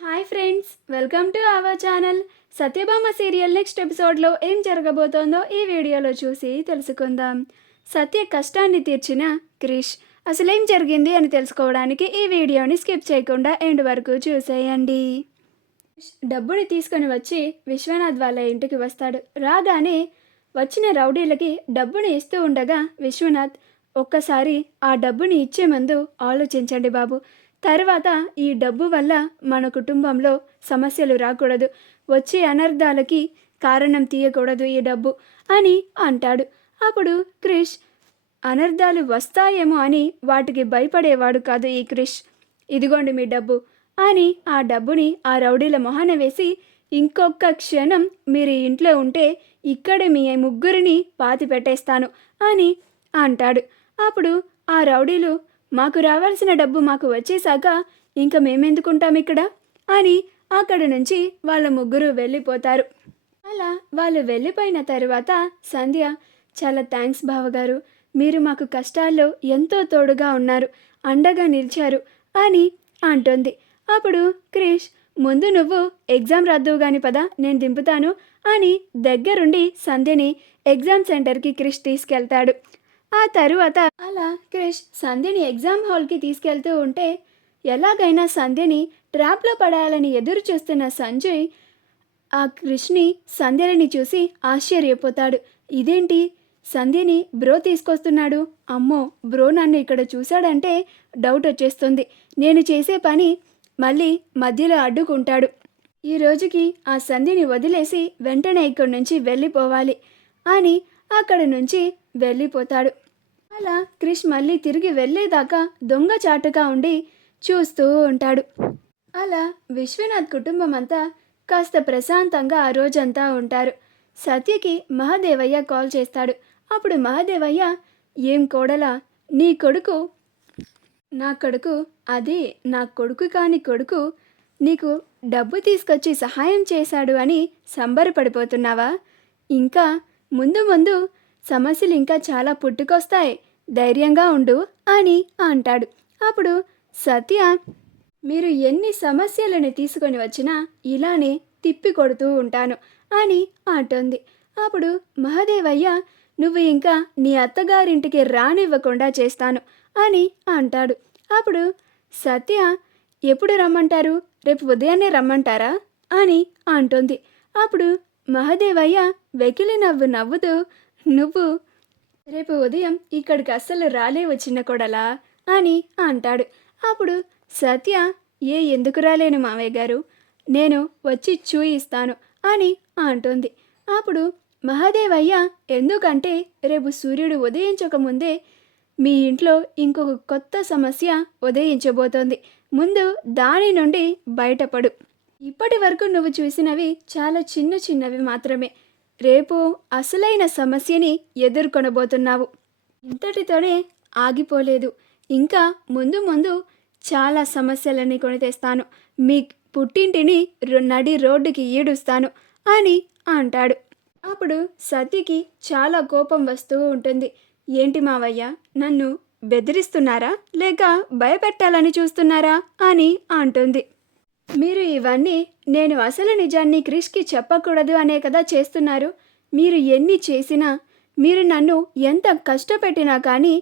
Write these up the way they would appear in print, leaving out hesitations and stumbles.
Hi friends, welcome to our channel. Satyabhama serial next ఎపిసోడ్లో ఏం జరగబోతోందో ఈ వీడియోలో చూసి తెలుసుకుందాం. సత్య కష్టాన్ని తీర్చిన క్రిష్ అసలేం జరిగింది అని తెలుసుకోవడానికి ఈ వీడియోని స్కిప్ చేయకుండా ఎండ్ వరకు చూసేయండి. డబ్బుని తీసుకొని వచ్చి విశ్వనాథ్ వాళ్ళ ఇంటికి వస్తాడు. రాగానే వచ్చిన రౌడీలకి డబ్బుని ఇస్తూ ఉండగా విశ్వనాథ్, ఒక్కసారి ఆ డబ్బుని ఇచ్చే ముందు ఆలోచించండి బాబు. తర్వాత ఈ డబ్బు వల్ల మన కుటుంబంలో సమస్యలు రాకూడదు, వచ్చే అనర్థాలకి కారణం తీయకూడదు ఈ డబ్బు అని అంటాడు. అప్పుడు క్రిష్ అనర్థాలు వస్తాయేమో అని వాటికి భయపడేవాడు కాదు ఈ క్రిష్. ఇదిగోండి మీ డబ్బు అని ఆ డబ్బుని ఆ రౌడీల మొహాన వేసి, ఇంకొక క్షణం మీరు ఇంట్లో ఉంటే ఇక్కడే మీ ముగ్గురిని పాతి పెట్టేస్తాను అని అంటాడు. అప్పుడు ఆ రౌడీలు, మాకు రావాల్సిన డబ్బు మాకు వచ్చేశాక ఇంకా మేమెందుకుంటాం ఇక్కడ అని అక్కడి నుంచి వాళ్ళ ముగ్గురు వెళ్ళిపోతారు. అలా వాళ్ళు వెళ్ళిపోయిన తర్వాత సంధ్య, చాలా థ్యాంక్స్ బావగారు, మీరు మాకు కష్టాల్లో ఎంతో తోడుగా ఉన్నారు, అండగా నిలిచారు అని అంటుంది. అప్పుడు క్రిష్, ముందు నువ్వు ఎగ్జామ్ రాద్దువు గాని పద, నేను దింపుతాను అని దగ్గరుండి సంధ్యని ఎగ్జామ్ సెంటర్కి క్రిష్ తీసుకెళ్తాడు. ఆ తరువాత అలా క్రిష్ సంధ్యని ఎగ్జామ్ హాల్కి తీసుకెళ్తూ ఉంటే ఎలాగైనా సంధ్యని ట్రాప్లో పడాలని ఎదురు చూస్తున్న సంజయ్ ఆ క్రిష్ని సంధ్యని చూసి ఆశ్చర్యపోతాడు. ఇదేంటి, సంధ్యని బ్రో తీసుకొస్తున్నాడు, అమ్మో బ్రో నన్ను ఇక్కడ చూశాడంటే డౌట్ వచ్చేస్తుంది, నేను చేసే పని మళ్ళీ మధ్యలో అడ్డుకుంటాడు, ఈ రోజుకి ఆ సంధ్యని వదిలేసి వెంటనే ఇక్కడి నుంచి వెళ్ళిపోవాలి అని అక్కడి నుంచి వెళ్ళిపోతాడు. అలా క్రిష్ మళ్ళీ తిరిగి వెళ్ళేదాకా దొంగచాటుగా ఉండి చూస్తూ ఉంటాడు. అలా విశ్వనాథ్ కుటుంబం అంతా కాస్త ప్రశాంతంగా ఆ రోజంతా ఉంటారు. సత్యకి మహాదేవయ్య కాల్ చేస్తాడు. అప్పుడు మహాదేవయ్య, ఏం కోడలా, నీ కొడుకు, నా కొడుకు, అదే నా కొడుకు కాని కొడుకు నీకు డబ్బు తీసుకొచ్చి సహాయం చేశాడు అని సంబరపడిపోతున్నావా? ఇంకా ముందు ముందు సమస్యలు ఇంకా చాలా పుట్టుకొస్తాయి, ధైర్యంగా ఉండు అని అంటాడు. అప్పుడు సత్య, మీరు ఎన్ని సమస్యలను తీసుకొని వచ్చినా ఇలానే తిప్పి కొడుతూ ఉంటాను అని అంటుంది. అప్పుడు మహాదేవయ్య, నువ్వు ఇంకా నీ అత్తగారింటికి రానివ్వకుండా చేస్తాను అని అంటాడు. అప్పుడు సత్య, ఎప్పుడు రమ్మంటారు, రేపు ఉదయాన్నే రమ్మంటారా అని అంటుంది. అప్పుడు మహాదేవయ్య వెకిలి నవ్వు నవ్వుతూ, నువ్వు రేపు ఉదయం ఇక్కడికి అస్సలు రాలేవు చిన్న కొడలా అని అంటాడు. అప్పుడు సత్య, ఎందుకు రాలేను మావయ్య గారు, నేను వచ్చి చూయిస్తాను అని అంటుంది. అప్పుడు మహాదేవయ్య, ఎందుకంటే రేపు సూర్యుడు ఉదయించకముందే మీ ఇంట్లో ఇంకొక కొత్త సమస్య ఉదయించబోతోంది, ముందు దాని నుండి బయటపడు. ఇప్పటి వరకు నువ్వు చూసినవి చాలా చిన్న చిన్నవి మాత్రమే, రేపు అసలైన సమస్యని ఎదుర్కొనబోతున్నావు. ఇంతటితోనే ఆగిపోలేదు, ఇంకా ముందు ముందు చాలా సమస్యలని కొని తెస్తాను, మీ పుట్టింటిని నడి రోడ్డుకి ఈడుస్తాను అని అంటాడు. అప్పుడు సతీకి చాలా కోపం వస్తూ ఉంటుంది. ఏంటి మావయ్య, నన్ను బెదిరిస్తున్నారా లేక భయపెట్టాలని చూస్తున్నారా అని అంటుంది. మీరు ఇవన్నీ నేను అసలు నిజాన్ని క్రిష్కి చెప్పకూడదు అనే కదా చేస్తున్నారు. మీరు ఎన్ని చేసినా, మీరు నన్ను ఎంత కష్టపెట్టినా కానీ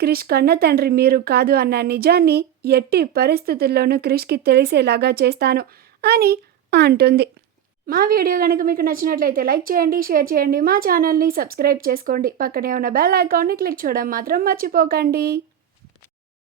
క్రిష్ కన్న తండ్రి మీరు కాదు అన్న నిజాన్ని ఎట్టి పరిస్థితుల్లోనూ క్రిష్కి తెలిసేలాగా చేస్తాను అని అంటుంది. మా వీడియో కనుక మీకు నచ్చినట్లయితే లైక్ చేయండి, షేర్ చేయండి, మా ఛానల్ని సబ్స్క్రైబ్ చేసుకోండి, పక్కనే ఉన్న బెల్ ఐకాన్ని క్లిక్ చేయడం మాత్రం మర్చిపోకండి.